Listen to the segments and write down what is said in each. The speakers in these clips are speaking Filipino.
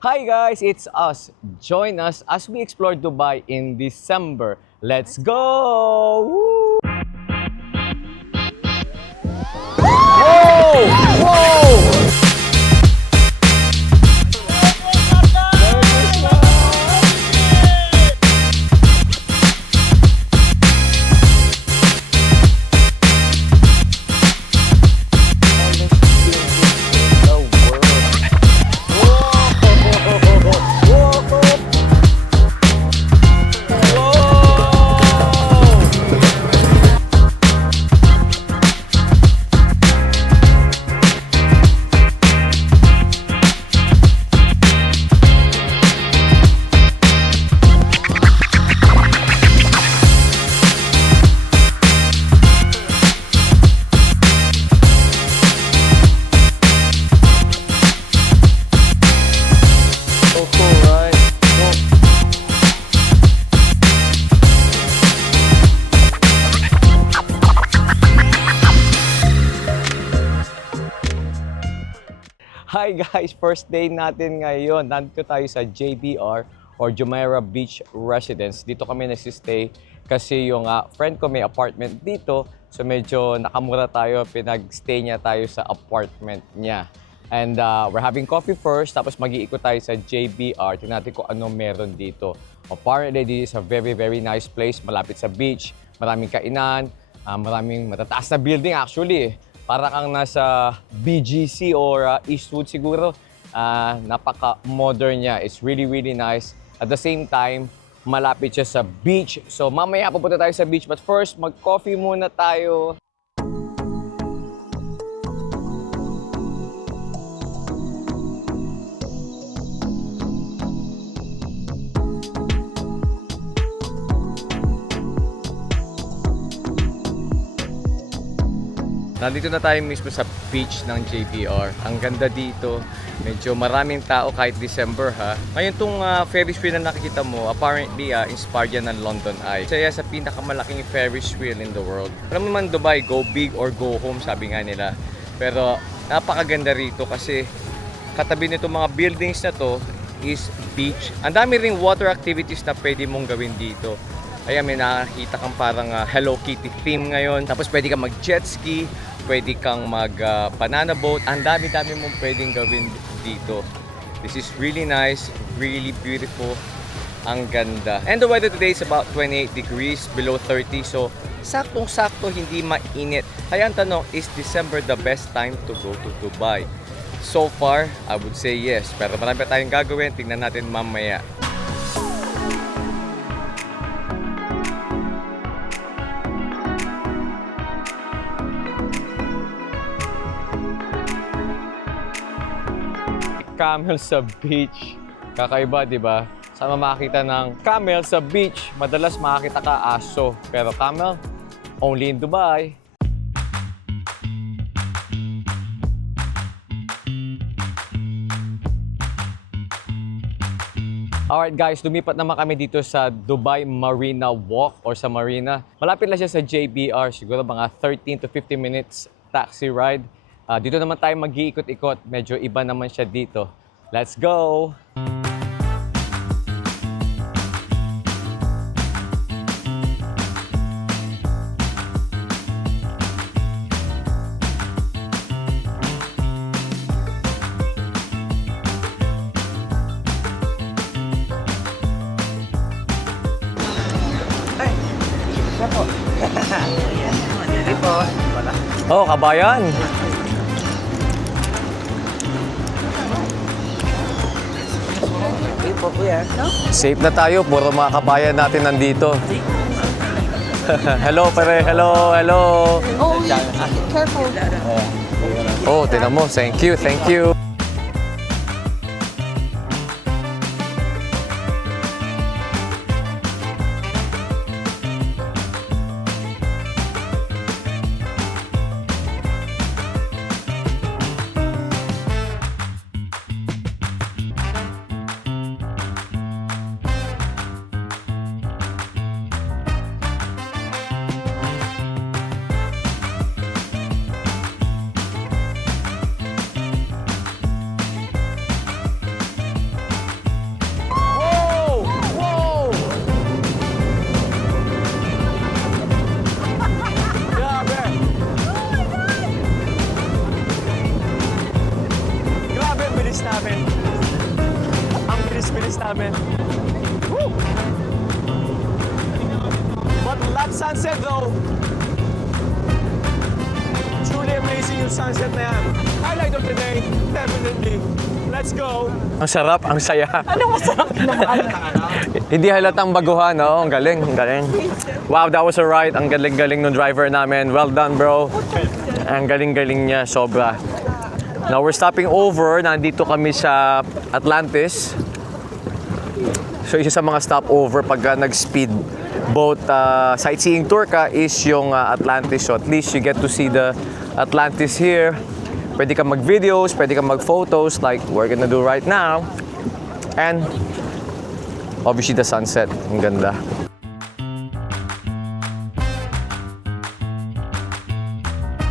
Hi guys, it's us. Join us as we explore Dubai in December. Let's go! Woo! Whoa! Whoa! Hi guys! First day natin ngayon. Nandito tayo sa JBR or Jumeirah Beach Residence. Dito kami nagsistay kasi yung friend ko may apartment dito. So medyo nakamura tayo, pinag-stay niya tayo sa apartment niya. And we're having coffee first, tapos mag-iikot tayo sa JBR. Tingnan natin kung ano meron dito. Apparently, this is a very nice place. Malapit sa beach, maraming kainan, maraming matataas na building actually. Para kang nasa BGC or Eastwood siguro. Napaka-modern niya. It's really nice. At the same time, malapit siya sa beach. So mamaya pupunta tayo sa beach. But first, mag-coffee muna tayo. Nandito na tayo mismo sa beach ng JBR. Ang ganda dito. Medyo maraming tao kahit December ha. Ngayon tong Ferris wheel na nakikita mo, apparently inspired yan ng London Eye. Kaya sa pinakamalaking Ferris wheel in the world. Alam mo man Dubai, go big or go home sabi nga nila. Pero napakaganda rito kasi katabi nito mga buildings na to is beach. Ang dami ring water activities na pwede mong gawin dito. Ayan, may nakakita kang parang Hello Kitty theme ngayon. Tapos pwede kang mag-jet ski, pwede kang mag-banana boat. Ang dami-dami mong pwedeng gawin dito. This is really nice, really beautiful. Ang ganda. And the weather today is about 28 degrees, below 30. So, saktong-sakto, hindi mainit. Kaya ang tanong, is December the best time to go to Dubai? So far, I would say yes. Pero marami pa tayong gagawin. Tingnan natin mamaya. Camel sa beach. Kakaiba, di ba? Saan makakita ng camel sa beach? Madalas makakita ka aso. Pero camel, only in Dubai. Alright guys, lumipat naman kami dito sa Dubai Marina Walk or sa Marina. Malapit lang siya sa JBR, siguro mga 13 to 15 minutes taxi ride. Dito naman tayo mag-iikot-ikot. Medyo iba naman siya dito. Let's go! Oh, kabayan! Safe na tayo, puro mga kabayan natin nandito. Hello, pare. Hello. Oh, careful. Oh, tinan mo. Thank you. bilis-bilis namin. Woo! But that sunset though, truly amazing yung sunset na yan. Highlight of the day, definitely. Let's go! Ang sarap, ang saya. Ano masarap naman? Hindi halatang baguhan, no? Ang galing, ang galing. Wow, that was a ride. Ang galing-galing ng driver namin. Well done, bro. Ang galing-galing niya, sobra. Now we're stopping over. Nandito kami sa Atlantis. So isa sa mga stopover pag nag-speed boat sightseeing tour ka is yung Atlantis. So at least you get to see the Atlantis here. Pwede ka mag-videos, pwede ka mag-photos like we're gonna do right now. And obviously the sunset. Ang ganda.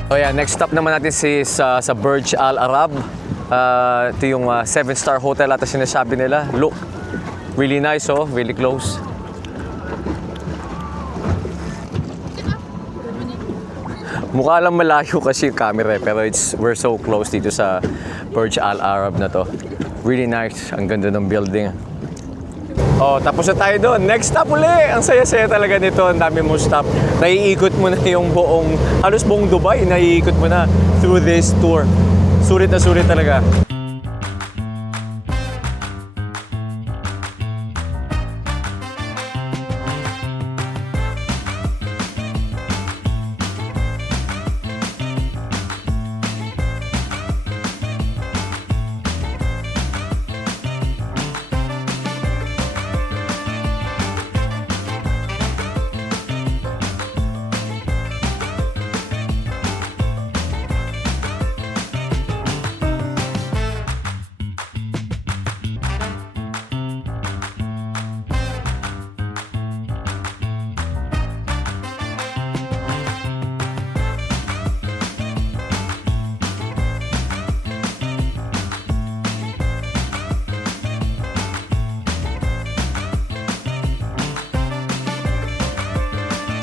So yeah, next stop naman natin is sa Burj Al Arab. Ito yung 7-star hotel ata sinasabi nila. Look, really nice, oh, really close. Mukha lang malayo kasi yung camera pero we're so close dito sa Burj Al Arab na to. Really nice, ang ganda ng building. Oh, tapos na tayo doon. Next stop uli. Ang saya-saya talaga nito. Ang dami mong stop. Naiikot mo na yung halos buong Dubai, naiikot mo na through this tour. Sulit na sulit talaga.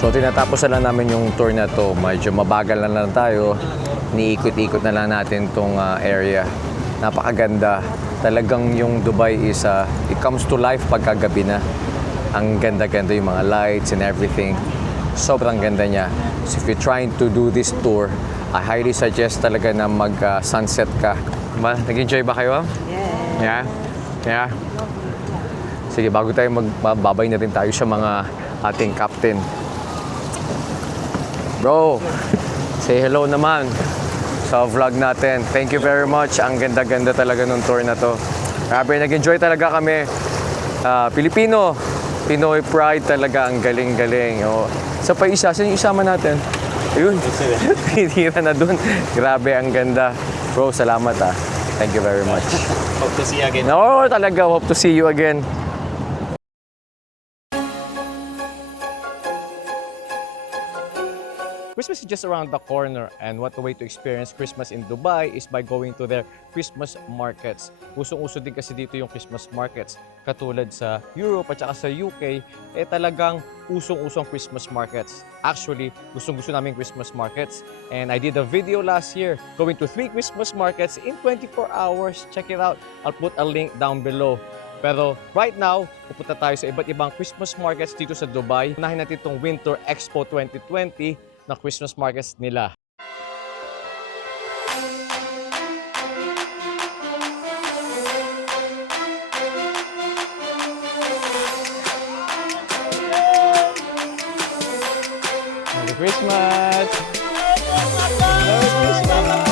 So tinatapos na lang namin yung tour na to. Medyo mabagal na lang tayo. Niikot-ikot na lang natin tong area. Napakaganda. Talagang yung Dubai is, it comes to life pagkagabi na. Ang ganda-ganda yung mga lights and everything. Sobrang ganda niya. So if you're trying to do this tour, I highly suggest talaga na mag-sunset ka. Nag-enjoy ba kayo? Yeah. Yeah? Yeah? Sige, bago tayo magbabay na rin tayo sa mga ating captain. Bro, say hello naman sa vlog natin. Thank you very much. Ang ganda-ganda talaga nung tour na to. Grabe, nag-enjoy talaga kami. Pilipino, Pinoy pride talaga. Ang galing-galing. Oh. Sa pa isa, saan yung isama natin? Ayun, tinira na dun. Grabe, ang ganda. Bro, salamat ah. Thank you very much. Hope to see you again. No, talaga. Hope to see you again. Christmas is just around the corner, and what the way to experience Christmas in Dubai is by going to their Christmas markets. Usong-uso din kasi dito yung Christmas markets. Katulad sa Europe at saka sa UK, talagang usong-usong Christmas markets. Actually, gustong-gusto namin Christmas markets. And I did a video last year going to 3 Christmas markets in 24 hours. Check it out. I'll put a link down below. Pero right now, pupunta tayo sa iba't ibang Christmas markets dito sa Dubai. Unahin natin itong Winter Expo 2020 na Christmas markets nila. Merry Christmas! Merry Christmas!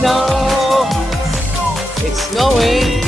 snow. It's snowing.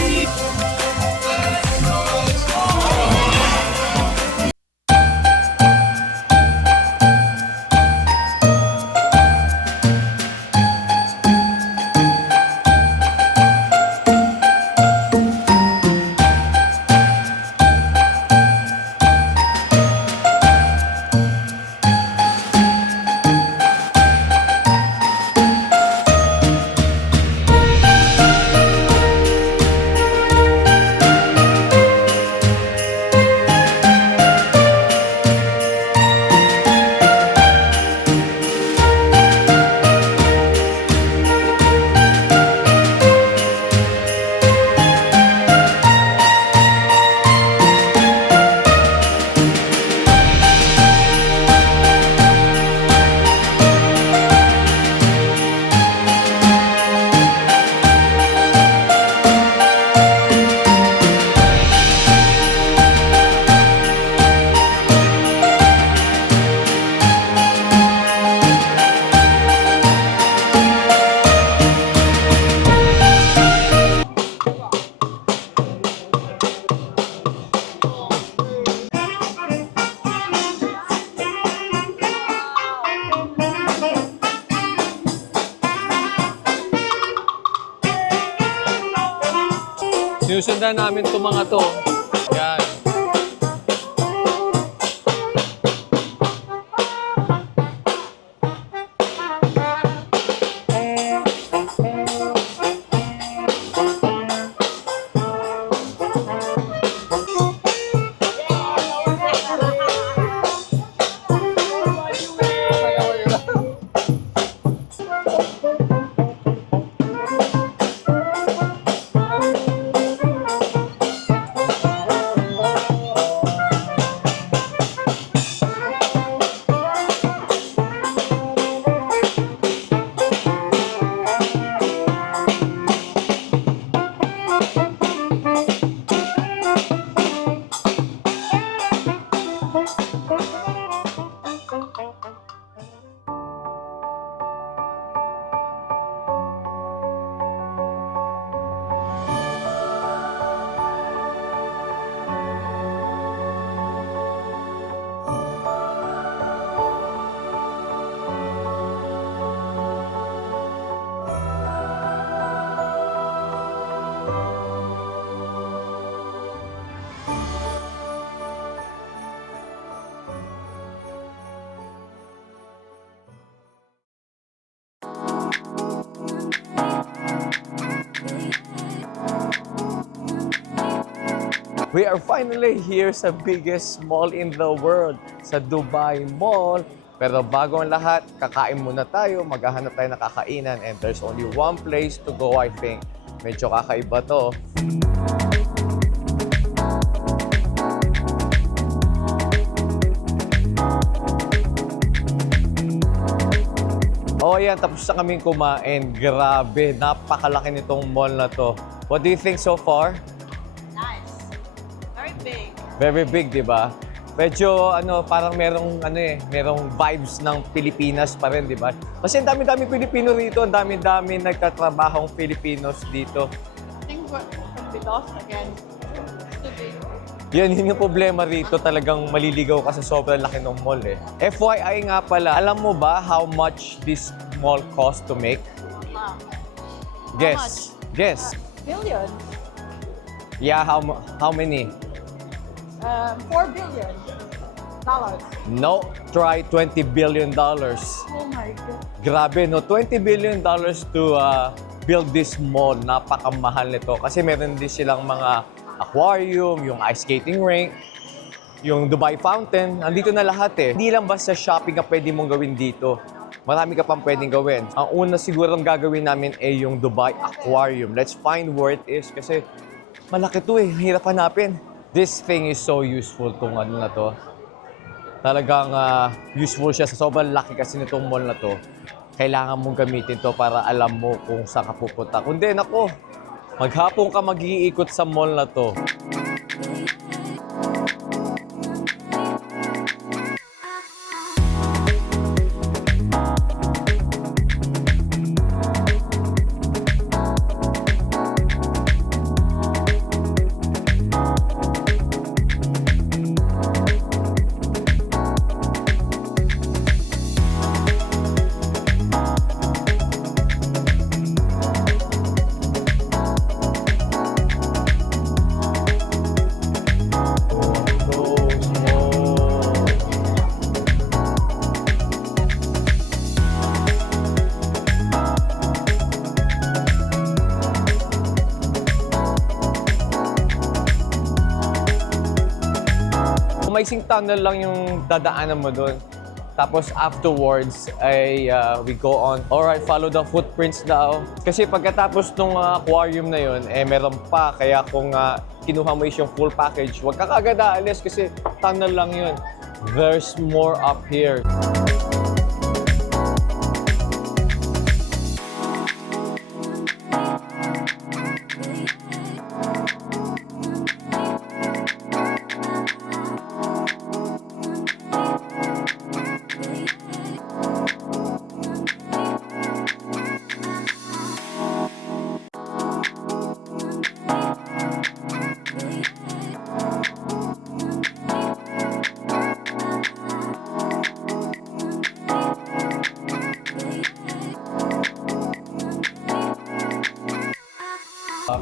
Sinusundan namin itong mga to. Yan. We are finally here sa biggest mall in the world, sa Dubai Mall. Pero bago ang lahat, kakain muna tayo, maghahanap tayo ng kakainan, and there's only one place to go, I think. Medyo kakaiba to. Oh, ayan, tapos na kaming kumain. Grabe, napakalaki nitong mall na to. What do you think so far? Very big, di ba? Medyo parang merong vibes ng Pilipinas pa rin, di ba? Kasi ang dami-dami Pilipino rito, ang dami-dami nagtatrabahong Filipinos dito. I think because again, today. Yun yung problema rito, talagang maliligaw ka sa sobrang laki ng mall eh. FYI nga pala, alam mo ba how much this mall cost to make? Guess. Guess. Billion. Yeah, how many? 4 billion dollars. No, try $20 billion. Oh my God. Grabe, no? $20 billion to build this mall. Napakamahal nito. Kasi meron din silang mga aquarium, yung ice skating rink, yung Dubai Fountain. Nandito na lahat eh. Hindi lang basta shopping ka pwede mong gawin dito. Marami ka pang pwedeng gawin. Ang una sigurong gagawin namin ay yung Dubai Aquarium. Let's find where it is kasi malaki to eh. Hirap hanapin. This thing is so useful tong na to. Talagang useful siya. Sobrang laki kasi nitong mall na to. Kailangan mong gamitin to para alam mo kung saan ka pupunta. Kundi, nako, maghapon ka mag-iikot sa mall na to. kasing tunnel lang yung dadaanan mo doon. Tapos afterwards ay we go on. Alright, follow the footprints daw. Kasi pagkatapos nung aquarium na yun, meron pa. Kaya kung kinuha mo yung full package, huwag ka kagad aalis kasi tunnel lang yun. There's more up here.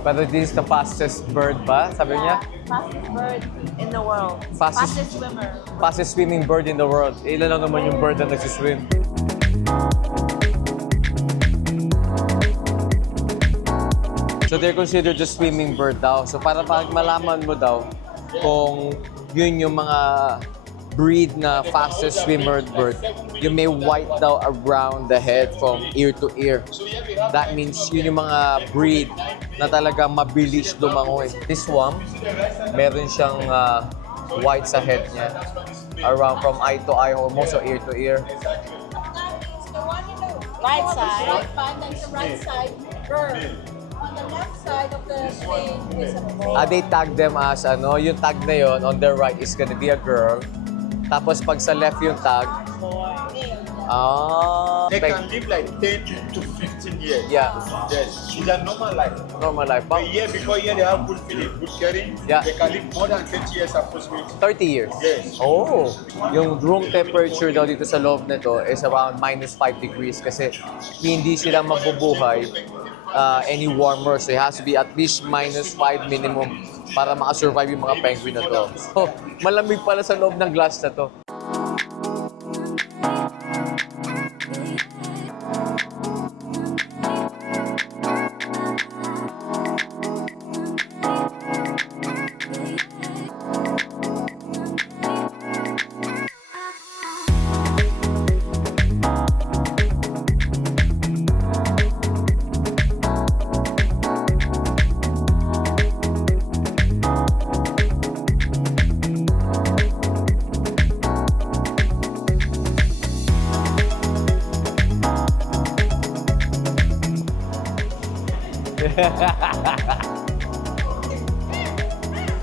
Pero this is the fastest bird ba? Sabi niya? Fastest bird in the world. Fastest- Fastest swimmer. Fastest swimming bird in the world. Ilan lang naman yung bird na nagsiswim? So they're considered the swimming bird daw. So para pag malaman mo daw kung yun yung mga breed na fastest swimmer bird, yung may white daw around the head from ear to ear. That means yun yung mga breed na talaga mabilis lumangoy. This one, meron siyang white sa head niya. Around from eye to eye, almost or ear to ear. Right side. That's the right side bird. On the left side of the plane is a boy. They tag them as yung tag na yon on their right is gonna be a girl. Tapos pag sa left yung tag, They can live like 10 to 15 years. Yeah. Yes. It's a normal life. normal life. A year before year they have good feeding, good caring. Yeah. They can live more than 20 years approximately. 30 years? Yes. Oh! Yung room temperature daw dito sa loob nito is around -5 degrees kasi hindi sila mabubuhay any warmer. So it has to be at least -5 minimum para makasurvive yung mga penguin na to. So, malamig pala sa loob ng glass na to.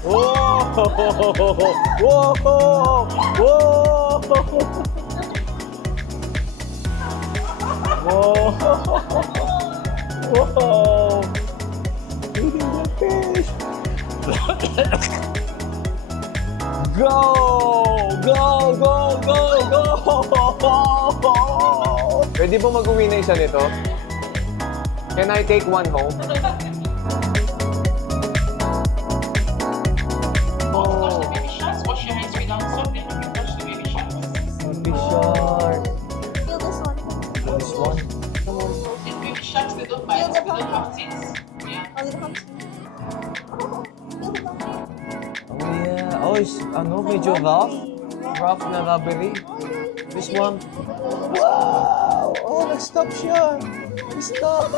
Whoa! Whoa! Whoa! Whoa! Whoa! Eating the fish! Go! Go! Go! Go! Go! Pwede po mag-uwi na isa nito? Can I take one home? Oh, Baby sharks, wash your hands without soap, then you can touch the baby sharks. baby shark. Feel this one. This one? And baby sharks, they don't bite, they don't have teeth. Yeah. Oh, little pumpkin. Oh, feel the pumpkin. Oh yeah. Oh, medyo rough. Rough na rubbery. This one. Wow! Oh, nag-stop siya. Stop.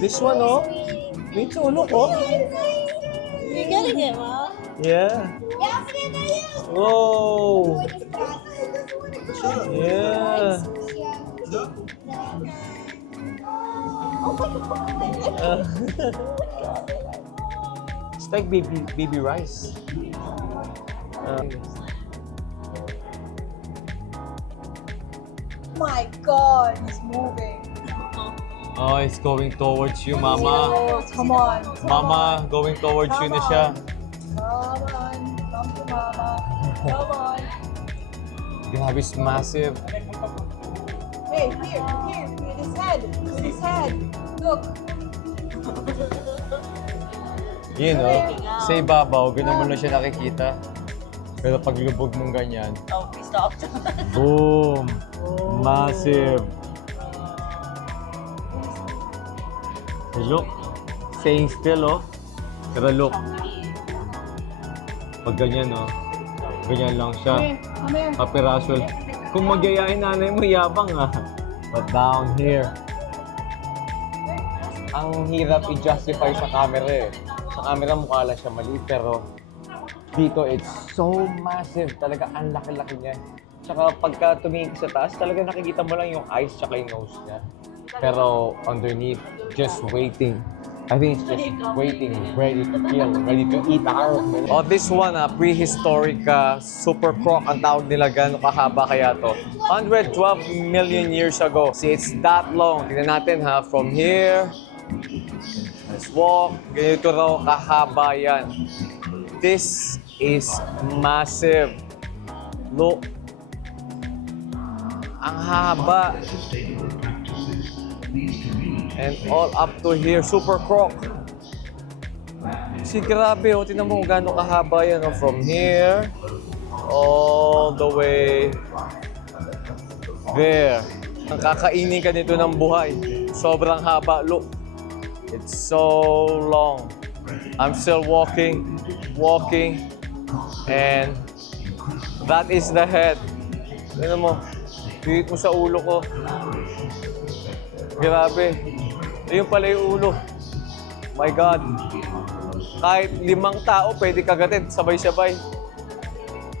This one, oh. May tulok, oh. You're getting it, Mom. Yeah. Whoa. Yeah. It's like baby rice. My God, he's moving. Oh, it's going towards you, Mama. Oh, come on. Mama, going towards you na siya. Come on. Come to Mama. Come on. Grabe, it's massive. Hey, here. With his head. With his head. Look. Yun, oh. Sa ibabaw, ganun mo na siya nakikita. Pero pag lubog mong ganyan, Oh, we stopped. boom! Massive! Hey, look. Staying still, oh. Pero look. Pag ganyan, no? Ganyan lang siya. Come here. Kapiraso. Kung magyayain nanay mo, yabang ah. But down here, ang hirap i-justify sa camera eh. Sa camera mukha lang siya maliit, pero dito it's so massive. Talaga ang laki-laki niya. Tsaka pagka tumingin sa taas, talaga nakikita mo lang yung eyes tsaka yung nose niya. Pero underneath, just waiting. I think it's just waiting, ready to kill, ready to eat our. Oh, this one, prehistoric super croc ang tawag nila. Gano'ng kahaba kaya to? 112 million years ago. See, it's that long. Tingnan natin ha, from here, let's walk. Ganito raw kahaba yan. This is massive. Look. Ang haba. And all up to here, super croc. Si grabe, oh, tingnan mo kung gaano kahaba yan. Oh, from here, all the way there. Ang kakainin ka nito ng buhay. Sobrang haba. Look, it's so long. I'm still walking, and that is the head. Tingnan mo, hihit mo sa ulo ko. Grabe. Ayun pala yung ulo. My God. Kahit 5 tao pwede kagatin, sabay-sabay.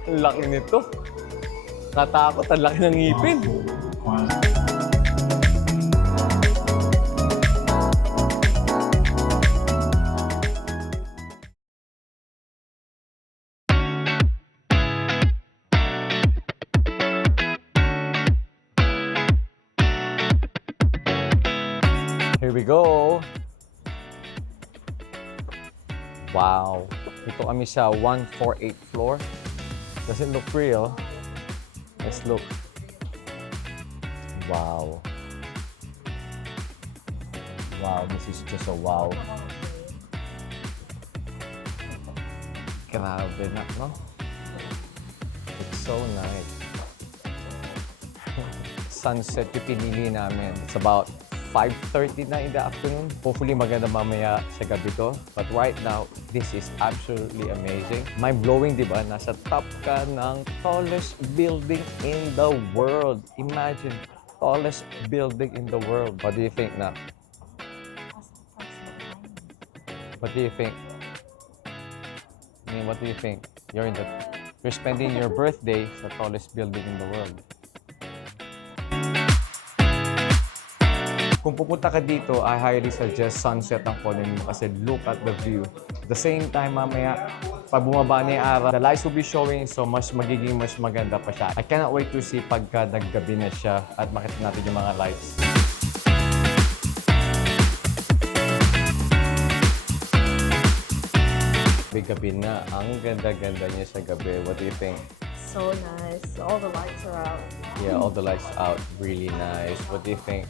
Ang laki nito. Natakot, ang laki ng ngipin. Here we go. Wow. Ito kami sa 148th floor. Doesn't look real. Let's look. Wow. Wow, this is just a wow. Grabe na, no? It's so nice. Sunset yung pinili namin. It's about 5:30 na in the afternoon. Hopefully maganda mamaya sa gabi to. But right now, this is absolutely amazing. Mind-blowing, di ba? Nasa top ka ng tallest building in the world. Imagine, tallest building in the world. What do you think, Nak? What do you think? I mean, what do you think? You're spending your birthday sa tallest building in the world. Kung pupunta ka dito, I highly suggest sunset ang kunin mo kasi look at the view. At the same time, mamaya, pag bumaba na yung araw, the lights will be showing, so magiging mas maganda pa siya. I cannot wait to see pagka naggabi na siya at makita natin yung mga lights. Gabi na, ang ganda-ganda niya sa gabi. What do you think? So nice. All the lights are out. Yeah, all the lights out. Really nice. What do you think?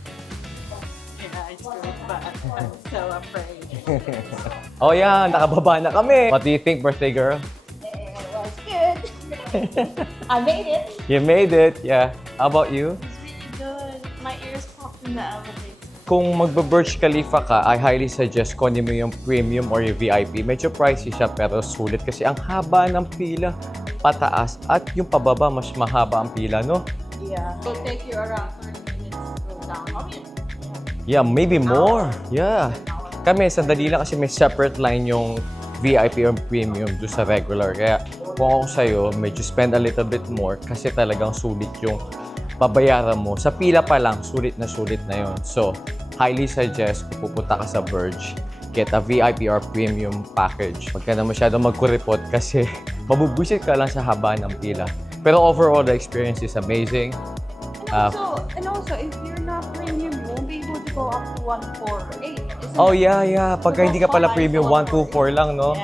Yeah, it's good, but I'm so afraid. Oh yeah, nakababa na kami. What do you think, birthday girl? It was good. I made it. You made it, yeah. How about you? It's really good. My ears popped in the elevator. Kung magbe-Burj Khalifa ka, I highly suggest kunin mo yung premium or yung VIP. Medyo pricey siya pero sulit kasi ang haba ng pila pataas at yung pababa mas mahaba ang pila, no? Yeah. It'll take you around 30 minutes to go down. Oh, Yeah, maybe more. Yeah. Kami, sandali lang kasi may separate line yung VIP or premium doon sa regular. Kaya kung ako sa'yo, medyo spend a little bit more kasi talagang sulit yung babayaran mo. Sa pila pa lang, sulit na yun. So, highly suggest kung pupunta ka sa Burj, get a VIP or premium package. Huwag ka na masyadong magkuripot kasi mabubusit ka lang sa haba ng pila. Pero overall, the experience is amazing. And also, if you're not premium, you won't be able to go up to 148. Isn't Oh, it? yeah. Pagka hindi ka pala premium, 124 lang, no?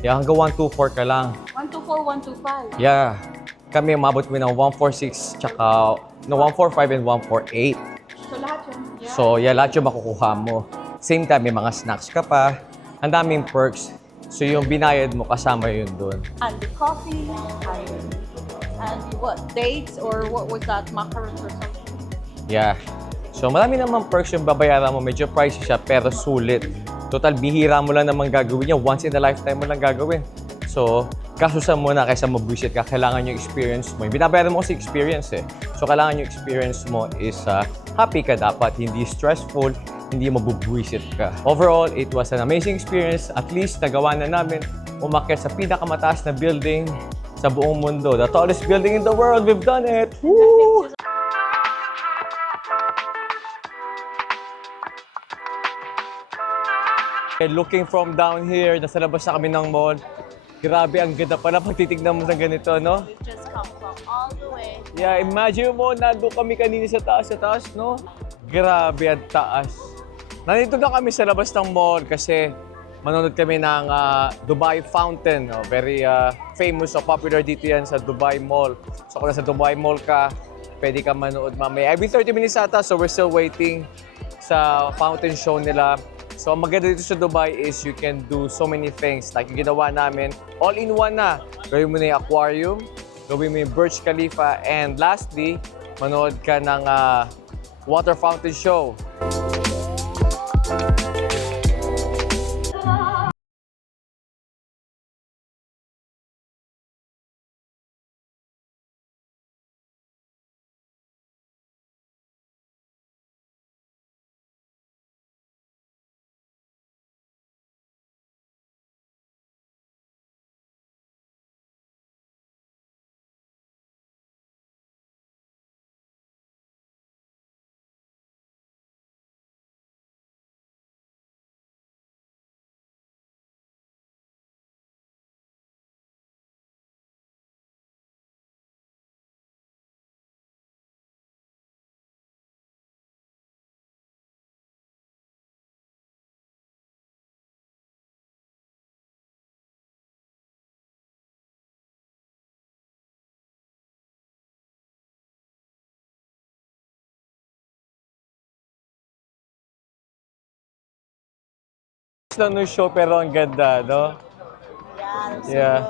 Yeah, hanggang 124 ka lang. 124, 125. Yeah. Kami, umabot kami ng 146, tsaka no, 145 and 148. So lahat yun. Yeah. So, yeah, lahat yung makukuha mo. Same time, may mga snacks ka pa. Ang daming perks. So, yung binayad mo, kasama yun doon. And the coffee, and what, dates, or what was that, macarons or something? Yeah. So, marami namang perks yung babayaran mo. Medyo pricey siya, pero sulit. Total, bihira mo lang naman gagawin niya. Once in a lifetime mo lang gagawin. So, magkasusan muna kaysa mabuisit ka. Kailangan yung experience mo. Yung binabayaran mo kasi experience eh. So, kailangan yung experience mo is happy ka dapat, hindi stressful, hindi mabubuisit ka. Overall, it was an amazing experience. At least, nagawa na namin umakyat sa pinakamataas na building sa buong mundo. The tallest building in the world. We've done it! Woo! Looking from down here, nasa labas na kami ng mall. Grabe, ang ganda pala pag titignan mo sa ganito, no? We've just come from all the way. Yeah, imagine mo, nandun kami kanina sa taas, no? Grabe, ang taas. Nandito na kami sa labas ng mall kasi manonood kami ng Dubai Fountain. No? Very famous o popular dito yan sa Dubai Mall. So kung nasa Dubai Mall ka, pwede ka manood mamaya. Every 30 minutes ata, so we're still waiting sa fountain show nila. So, ang maganda dito sa Dubai is you can do so many things. Like yung ginawa namin, all-in-one na. Gawin mo na yung aquarium, gawin mo yung Burj Khalifa, and lastly, manood ka ng water fountain show. Lang ng show pero ang ganda, no? Yeah.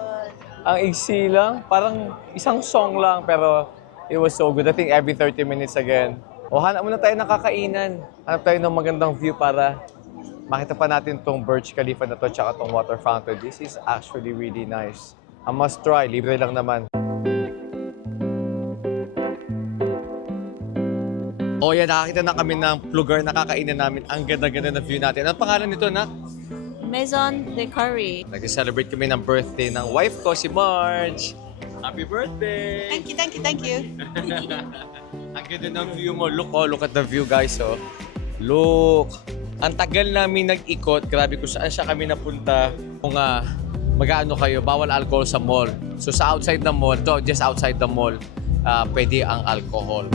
Ang iksi lang, parang isang song lang pero it was so good. I think every 30 minutes again. O hanap muna tayo ng kakainan. Hanap tayo ng magandang view para makita pa natin tong Burj Khalifa na to tsaka tong water fountain. This is actually really nice. A must try, libre lang naman. Oh yeah, nakakita na kami ng lugar na kakainan namin. Ang ganda-ganda na view natin. Ang pangalan nito, Nak? Maison de Curry. Nag-celebrate kami ng birthday ng wife ko, si Marge. Happy birthday! Thank you, thank you, thank you. Ang ganda ng view mo. Look at the view, guys. Oh. Look! Ang tagal namin nag-ikot. Grabe kung saan siya kami napunta. Kung mag-ano kayo, bawal alcohol sa mall. So sa outside the mall, just outside the mall, pwede ang alcohol.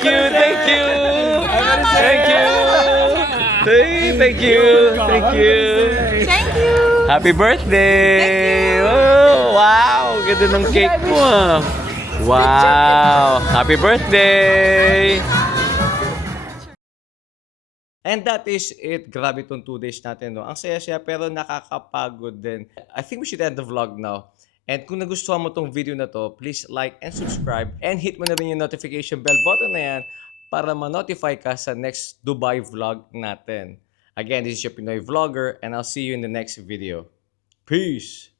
Thank you. Thank you. Thank you. Hey, thank you. Thank you. Thank you. Happy birthday! Oh, wow! Ganda ng cake mo ah. Wow! Happy birthday! And that is it. Grabe itong 2 days natin, no? Ang saya-saya pero nakakapagod din. I think we should end the vlog now. And kung nagustuhan mo tong video na to, please like and subscribe and hit mo na rin yung notification bell button na yan para ma-notify ka sa next Dubai vlog natin. Again, this is your Pinoy Vlogger and I'll see you in the next video. Peace!